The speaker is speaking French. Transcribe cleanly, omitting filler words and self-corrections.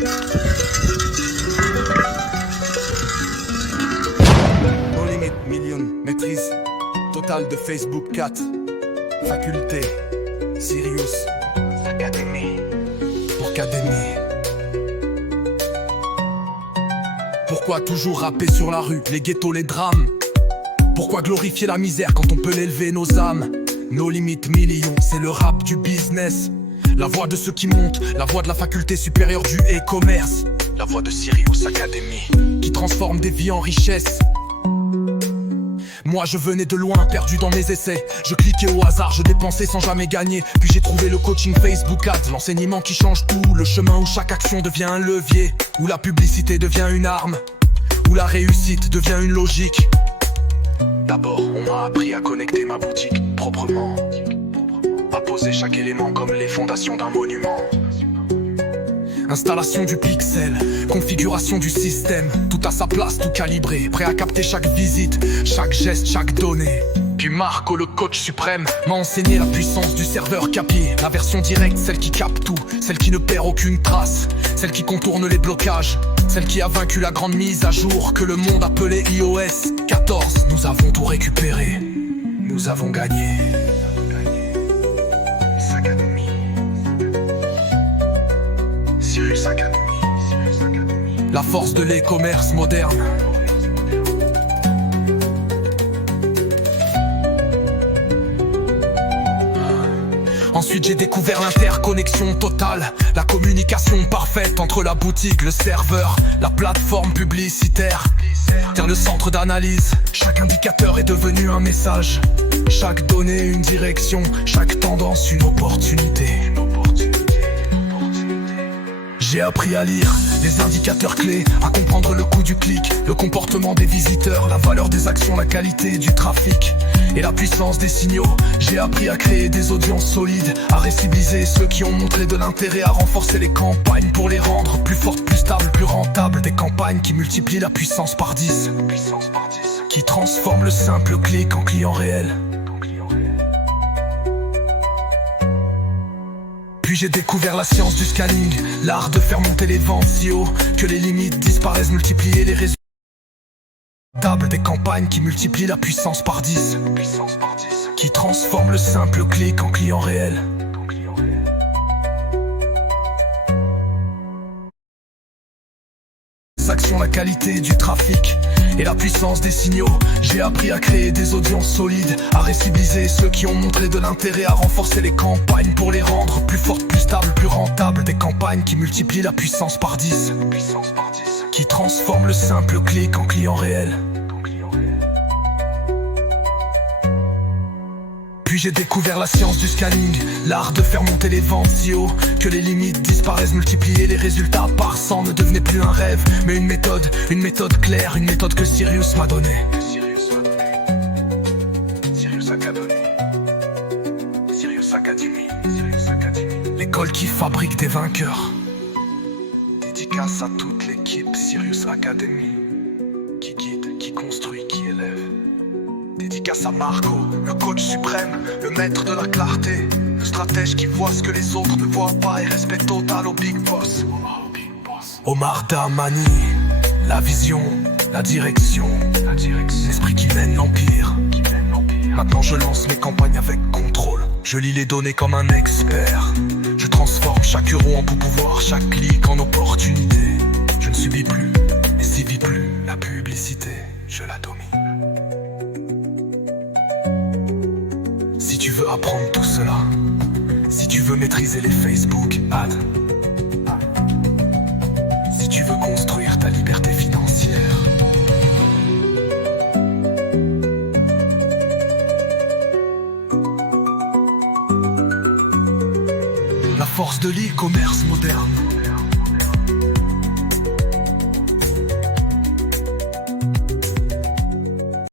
No limit, million, maîtrise totale de Facebook 4. Faculté, Sirius, Académie, Académie. Pourquoi toujours rapper sur la rue, les ghettos, les drames? Pourquoi glorifier la misère quand on peut l'élever nos âmes? Nos limites millions, c'est le rap du business. La voix de ceux qui montent, la voix de la faculté supérieure du e-commerce. La voix de Sirius Academy, qui transforme des vies en richesse. Moi je venais de loin, perdu dans mes essais. Je cliquais au hasard, je dépensais sans jamais gagner. Puis j'ai trouvé le coaching Facebook Ads, l'enseignement qui change tout. Le chemin où chaque action devient un levier, où la publicité devient une arme, où la réussite devient une logique. D'abord on m'a appris à connecter ma boutique proprement, à poser chaque élément comme les fondations d'un monument. Installation du pixel, configuration du système, tout à sa place, tout calibré, prêt à capter chaque visite, chaque geste, chaque donnée. Puis Marco, le coach suprême, m'a enseigné la puissance du serveur capier. La version directe, celle qui capte tout, celle qui ne perd aucune trace, celle qui contourne les blocages, celle qui a vaincu la grande mise à jour que le monde appelait iOS 14. Nous avons tout récupéré, nous avons gagné. Sirius Academy. La force de l'e-commerce moderne. Ensuite j'ai découvert l'interconnexion totale, la communication parfaite entre la boutique, le serveur, la plateforme publicitaire. Terre le centre d'analyse, chaque indicateur est devenu un message, chaque donnée une direction, chaque tendance une opportunité. J'ai appris à lire les indicateurs clés, à comprendre le coût du clic, le comportement des visiteurs, la valeur des actions, la qualité du trafic et la puissance des signaux. J'ai appris à créer des audiences solides, à récibiliser ceux qui ont montré de l'intérêt, à renforcer les campagnes pour les rendre plus fortes, plus stables, plus rentables. Des campagnes qui multiplient la puissance par 10, qui transforment le simple clic en client réel. Puis j'ai découvert la science du scanning, l'art de faire monter les ventes si haut que les limites disparaissent, multiplier les résultats. Des campagnes qui multiplient la puissance par 10, qui transforment le simple clic en client réel. Actions, la qualité du trafic et la puissance des signaux. J'ai appris à créer des audiences solides, à récibiliser ceux qui ont montré de l'intérêt, à renforcer les campagnes pour les rendre plus fortes, plus stables, plus rentables. Des campagnes qui multiplient la puissance par 10, qui transforment le simple clic en client réel. Puis j'ai découvert la science du scanning, l'art de faire monter les ventes si haut que les limites disparaissent, multiplier les résultats par 100 ne devenait plus un rêve, mais une méthode claire, une méthode que Sirius m'a donnée. Sirius Academy. Sirius Academy. L'école qui fabrique des vainqueurs. Dédicace à toute l'équipe Sirius Academy, qui guide, qui construit, qui élève. Dédicace à Marco, le coach suprême, le maître de la clarté, le stratège qui voit ce que les autres ne voient pas, et respect total au Big Boss. Omar Damani, la vision, la direction, l'esprit qui mène l'empire. Maintenant je lance mes campagnes avec contrôle, je lis les données comme un expert. Je transforme chaque euro en pouvoir, chaque clic en opportunité. Je ne subis plus et sévis plus la publicité, je la domine. Si tu veux apprendre tout cela, si tu veux maîtriser les Facebook Ads, si tu veux construire ta liberté financière, la force de l'e-commerce moderne.